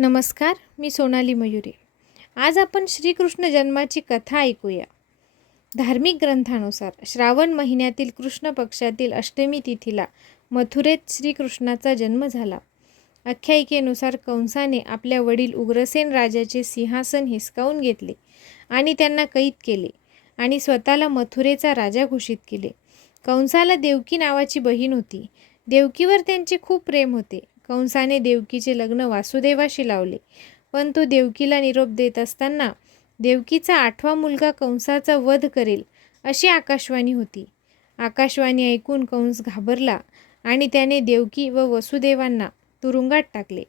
नमस्कार मी सोनाली मयुरी. आज आपण श्रीकृष्ण जन्माची कथा ऐकूया. धार्मिक ग्रंथानुसार श्रावण महिन्यातील कृष्ण पक्षातील अष्टमी तिथीला मथुरेत श्रीकृष्णाचा जन्म झाला. आख्यायिकेनुसार कंसाने आपल्या वडील उग्रसेन राजाचे सिंहासन हिसकावून घेतले आणि त्यांना कैद केले आणि स्वतःला मथुरेचा राजा घोषित केले. कंसाला देवकी नावाची बहीण होती. देवकीवर त्यांचे खूप प्रेम होते. कंसाने देवकीचे लग्न वासुदेवाशी लावले. पण तो देवकीला निरोप देत असताना देवकीचा आठवा मुलगा कंसाचा वध करेल अशी आकाशवाणी होती. आकाशवाणी ऐकून कंस घाबरला आणि त्याने देवकी व वसुदेवांना तुरुंगात टाकले.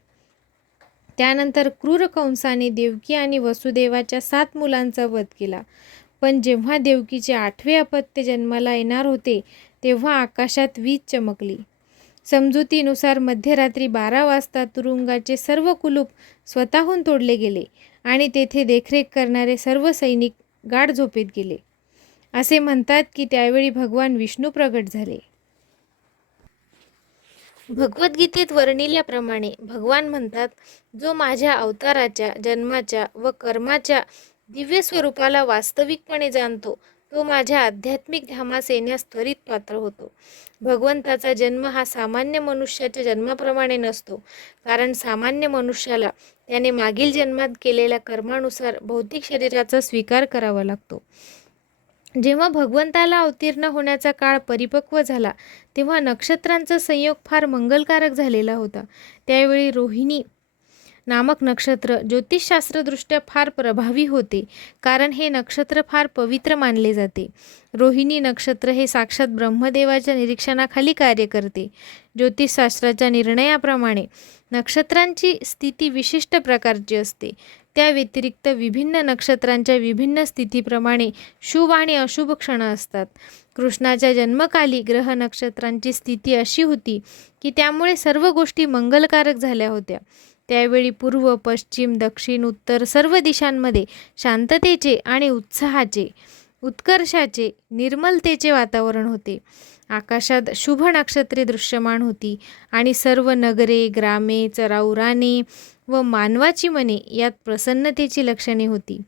त्यानंतर क्रूर कंसाने देवकी आणि वसुदेवाच्या सात मुलांचा वध केला. पण जेव्हा देवकीचे आठवे अपत्य जन्माला येणार होते तेव्हा आकाशात वीज चमकली. समजुतीनुसार मध्यरात्री बारा वाजता तुरुंगाचे सर्व कुलूप स्वतःहून तोडले गेले आणि तेथे देखरेख करणारे सर्व सैनिक गाढ झोपेत गेले. असे म्हणतात की त्यावेळी भगवान विष्णू प्रगट झाले. भगवद्गीतेत वर्णिल्याप्रमाणे भगवान म्हणतात जो माझ्या अवताराच्या जन्माच्या व कर्माच्या दिव्य स्वरूपाला वास्तविकपणे जाणतो तो माझ्या आध्यात्मिक धामास येण्यास त्वरित पात्र होतो. भगवंताचा जन्म हा सामान्य मनुष्याच्या जन्माप्रमाणे नसतो. कारण सामान्य मनुष्याला त्याने मागील जन्मात केलेल्या कर्मानुसार भौतिक शरीराचा स्वीकार करावा लागतो. जेव्हा भगवंताला अवतीर्ण होण्याचा काळ परिपक्व झाला तेव्हा नक्षत्रांचा संयोग फार मंगलकारक झालेला होता. त्यावेळी रोहिणी नामक नक्षत्र ज्योतिषशास्त्रदृष्ट्या फार प्रभावी होते कारण हे नक्षत्र फार पवित्र मानले जाते. रोहिणी नक्षत्र हे साक्षात ब्रह्मदेवाच्या निरीक्षणाखाली कार्य करते ज्योतिषशास्त्राच्या निर्णयाप्रमाणे. नक्षत्रांची स्थिती विशिष्ट प्रकारची असते. त्या व्यतिरिक्त विभिन्न नक्षत्रांच्या विभिन्न स्थितीप्रमाणे शुभ आणि अशुभ क्षण असतात. कृष्णाच्या जन्मकाली ग्रह नक्षत्रांची स्थिती अशी होती की त्यामुळे सर्व गोष्टी मंगलकारक झाल्या होत्या. त्यावेळी पूर्व पश्चिम दक्षिण उत्तर सर्व दिशांमध्ये शांततेचे आणि उत्साहाचे उत्कर्षाचे निर्मलतेचे वातावरण होते. आकाशात शुभ नक्षत्रे दृश्यमान होती आणि सर्व नगरे ग्रामे चराउराने व मानवाची मने यात प्रसन्नतेची लक्षणे होती.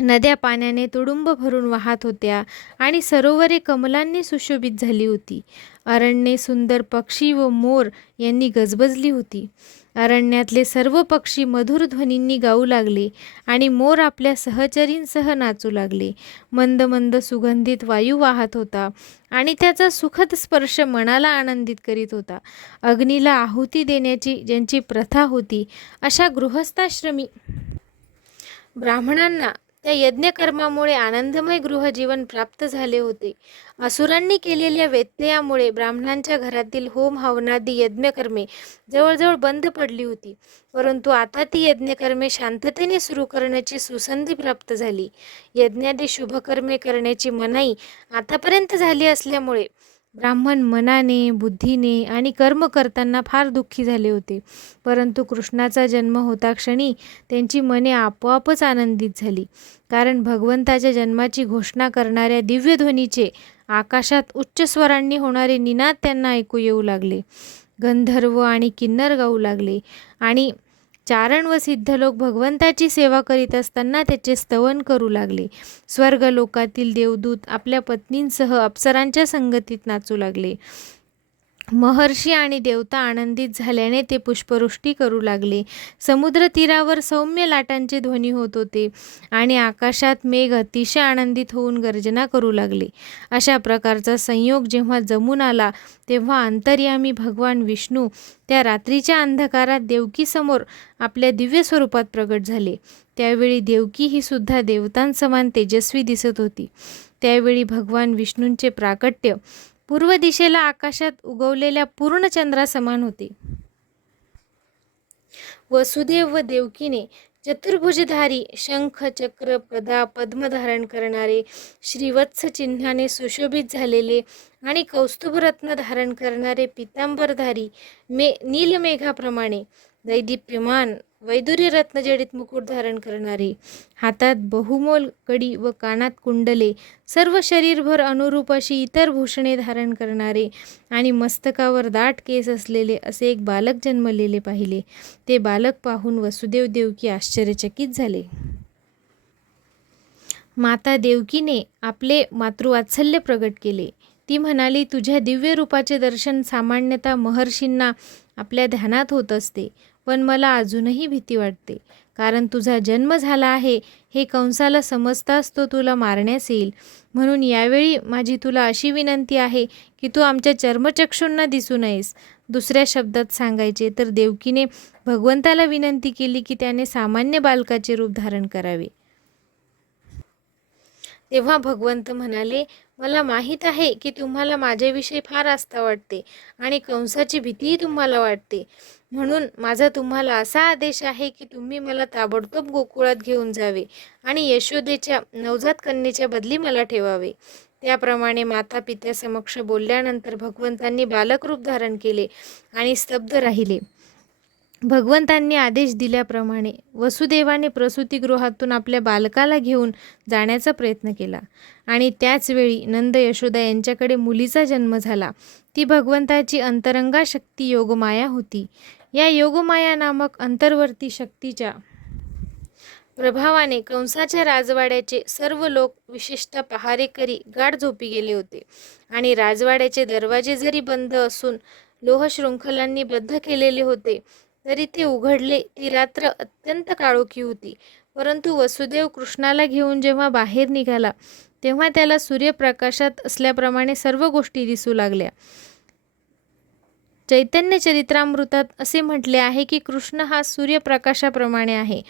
नद्या पाण्याने तुडुंब भरून वाहत होत्या आणि सरोवरे कमलांनी सुशोभित झाली होती. अरण्ये सुंदर पक्षी व मोर यांनी गजबजली होती. अरण्यातले सर्व पक्षी मधुर ध्वनींनी गाऊ लागले आणि मोर आपल्या सहचरींसह नाचू लागले. मंद मंद सुगंधित वायू वाहत होता आणि त्याचा सुखद स्पर्श मनाला आनंदित करीत होता. अग्नीला आहुती देण्याची ज्यांची प्रथा होती अशा गृहस्थाश्रमी ब्राह्मणांना त्या यज्ञकर्मामुळे आनंदमय गृहजीवन प्राप्त झाले होते. असुरांनी केलेल्या व्यत्ययामुळे ब्राह्मणांच्या घरातील होम हवनादी यज्ञकर्मे जवळजवळ बंद पडली होती. परंतु आता ती यज्ञकर्मे शांततेने सुरू करण्याची सुसंधी प्राप्त झाली. यज्ञादी शुभकर्मे करण्याची मनाई आतापर्यंत झाली असल्यामुळे ब्राह्मण मनाने बुद्धीने आणि कर्म करताना फार दुःखी झाले होते. परंतु कृष्णाचा जन्म होता क्षणी त्यांची मने आपोआपच आनंदित झाली. कारण भगवंताच्या जन्माची घोषणा करणाऱ्या दिव्यध्वनीचे आकाशात उच्च स्वरांनी होणारे निनाद त्यांना ऐकू येऊ लागले. गंधर्व आणि किन्नर गाऊ लागले आणि चारण व सिद्ध लोक भगवंताची सेवा करीत असताना त्याचे स्तवन करू लागले. स्वर्ग लोकातील देवदूत आपल्या पत्नींसह अप्सरांच्या संगतीत नाचू लागले. महर्षी आणि देवता आनंदित झाल्याने ते पुष्पवृष्टी करू लागले. समुद्र तीरावर सौम्य लाटांचे ध्वनी होत होते आणि आकाशात मेघ अतिशय आनंदित होऊन गर्जना करू लागले. अशा प्रकारचा संयोग जेव्हा जमून आला तेव्हा अंतर्यामी भगवान विष्णू त्या रात्रीच्या अंधकारात देवकीसमोर आपल्या दिव्य स्वरूपात प्रगट झाले. त्यावेळी देवकी ही सुद्धा देवतांसमान तेजस्वी दिसत होती. त्यावेळी भगवान विष्णूंचे प्राकट्य पूर्व दिशेला आकाशात उगवलेल्या पूर्णचंद्रासमान होती होते. वसुदेव व देवकीने चतुर्भुजधारी शंख चक्र पदा पद्म धारण करणारे श्रीवत्स चिन्हाने सुशोभित झालेले आणि कौस्तुभरत्न धारण करणारे पितांबरधारी मे नीलमेघाप्रमाणे दैदिप्यमान वैदुर्य रत्नजडित मुकुट धारण करणारे हातात बहुमोल कडी व कानात कुंडले सर्व शरीरभर अनुरूप अशी इतर भूषणे धारण करणारे आणि मस्तकावर दाट केस असलेले असे एक बालक जन्मलेले पाहिले. ते बालक पाहून वसुदेव देवकी आश्चर्यचकित झाले. माता देवकीने आपले मातृवात्सल्य प्रगट केले. ती म्हणाली तुझ्या दिव्य रूपाचे दर्शन सामान्यतः महर्षींना आपल्या ध्यानात होत असते. पण मला अजूनही भीती वाटते. कारण तुझा जन्म झाला आहे हे कंसाला समजताच तो तुला मारण्यास येईल. म्हणून यावेळी माझी तुला अशी विनंती आहे की तू आमच्या चर्मचक्षूंना दिसू नयेस. दुसऱ्या शब्दात सांगायचे तर देवकीने भगवंताला विनंती केली की त्याने सामान्य बालकाचे रूप धारण करावे. तेव्हा भगवंत म्हणाले मला माहीत आहे की तुम्हाला माझ्याविषयी फार आस्था वाटते आणि कंसाची भीतीही तुम्हाला वाटते. म्हणून माझा तुम्हाला असा आदेश आहे की तुम्ही मला ताबडतोब गोकुळात घेऊन जावे आणि यशोदेच्या नवजात कन्येच्या बदली मला ठेवावे. त्याप्रमाणे माता पित्यासमक्ष बोलल्यानंतर भगवंतांनी बालकरूप धारण केले आणि स्तब्ध राहिले. भगवंतांनी आदेश दिल्याप्रमाणे वसुदेवाने प्रसूतीगृहातून आपल्या बालकाला घेऊन जाण्याचा प्रयत्न केला. आणि त्याचवेळी नंद यशोदा यांच्याकडे मुलीचा जन्म झाला. ती भगवंताची अंतरंगा शक्ती योगमाया होती. या योगमाया नामक अंतर्वर्ती शक्तीच्या प्रभावाने कंसाच्या राजवाड्याचे सर्व लोक विशेषतः पहारेकरी गाढ झोपी गेले होते. आणि राजवाड्याचे दरवाजे जरी बंद असून लोहशृंखलांनी बद्ध केलेले होते तरी ते उघडले ती रात्र अत्यंत काळोखी होती. परंतु वसुदेव कृष्णाला घेऊन जेव्हा बाहेर निघाला तेव्हा त्याला सूर्यप्रकाशात असल्याप्रमाणे सर्व गोष्टी दिसू लागल्या. चैतन्य चरित्रामृतात असे म्हटले आहे की कृष्ण हा सूर्यप्रकाशाप्रमाणे आहे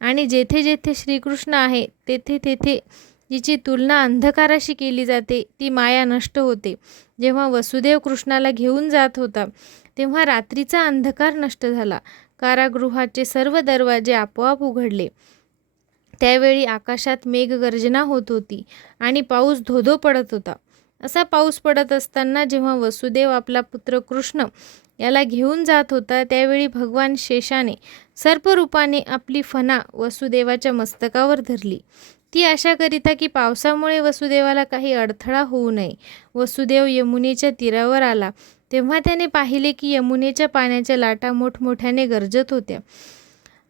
आणि जेथे जेथे श्रीकृष्ण आहे तेथे तेथे जिची तुलना अंधकाराशी केली जाते ती माया नष्ट होते. जेव्हा वसुदेव कृष्णाला घेऊन जात होता तेव्हा रात्रीचा अंधकार नष्ट झाला. कारागृहाचे सर्व दरवाजे आपोआप उघडले. त्यावेळी आकाशात मेघगर्जना होत होती आणि पाऊस धोधो पडत होता. असा पाऊस पडत असताना जेव्हा वसुदेव आपला पुत्र कृष्ण याला घेऊन जात होता त्यावेळी भगवान शेषाने सर्परूपाने आपली फणा वसुदेवाच्या मस्तकावर धरली. ती आशा करिता की पावसामुळे वसुदेवाला काही अडथळा होऊ नये. वसुदेव यमुनेच्या तीरावर आला. तेव्हा त्याने पाहिले की यमुनेच्या पाण्याच्या लाटा मोठमोठ्याने गरजत होत्या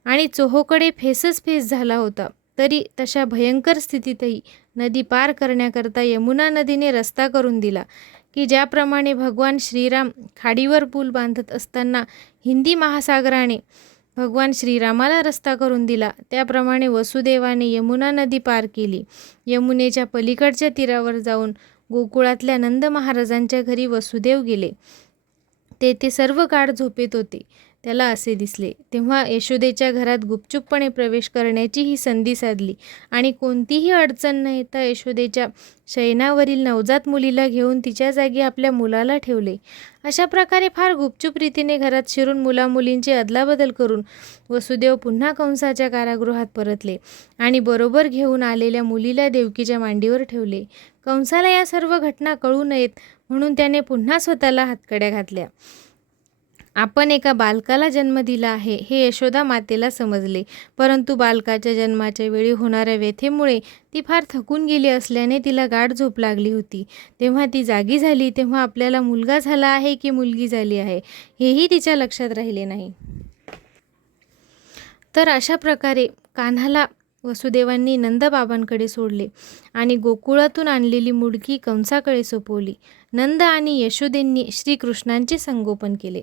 आणि चोहोकडे फेसच फेस झाला होता. तरी तशा भयंकर स्थितीतही नदी पार करण्याकरता यमुना नदीने रस्ता करून दिला की ज्याप्रमाणे भगवान श्रीराम खाडीवर पूल बांधत असताना हिंदी महासागराने भगवान श्रीरामाला रस्ता करून दिला. त्याप्रमाणे वसुदेवाने यमुना नदी पार केली. यमुनेच्या पलीकडच्या तीरावर जाऊन गोकुळातल्या नंद महाराजांच्या घरी वसुदेव गेले. तेथे सर्व काळ झोपेत होते. त्याला असे दिसले. तेव्हा यशोदेच्या घरात गुपचूपपणे प्रवेश करण्याची ही संधी साधली. आणि कोणतीही अडचण न येता यशोदेच्या शयनावरील नवजात मुलीला घेऊन तिच्या जागी आपल्या मुलाला ठेवले. अशा प्रकारे फार गुपचूप रीतीने घरात शिरून मुलामुलींची अदलाबदल करून वसुदेव पुन्हा कंसाच्या कारागृहात परतले आणि बरोबर घेऊन आलेल्या मुलीला देवकीच्या मांडीवर ठेवले. कंसाला या सर्व घटना कळू नयेत म्हणून त्याने पुन्हा स्वतःला हातकड्या घातल्या. आपण एका बालकाला जन्म दिला आहे हे यशोदा मातेला समजले. परंतु बालकाच्या जन्माच्या वेळी होणाऱ्या व्यथेमुळे ती फार थकून गेली असल्याने तिला गाढ झोप लागली होती. तेव्हा ती जागी झाली तेव्हा आपल्याला मुलगा झाला आहे की मुलगी झाली आहे हेही तिच्या लक्षात राहिले नाही. तर अशा प्रकारे कान्हाला वसुदेवांनी नंदबाबांकडे सोडले आणि गोकुळातून आणलेली मुडकी कंसाकडे सोपवली. नंद आणि यशोदेंनी श्रीकृष्णांचे संगोपन केले.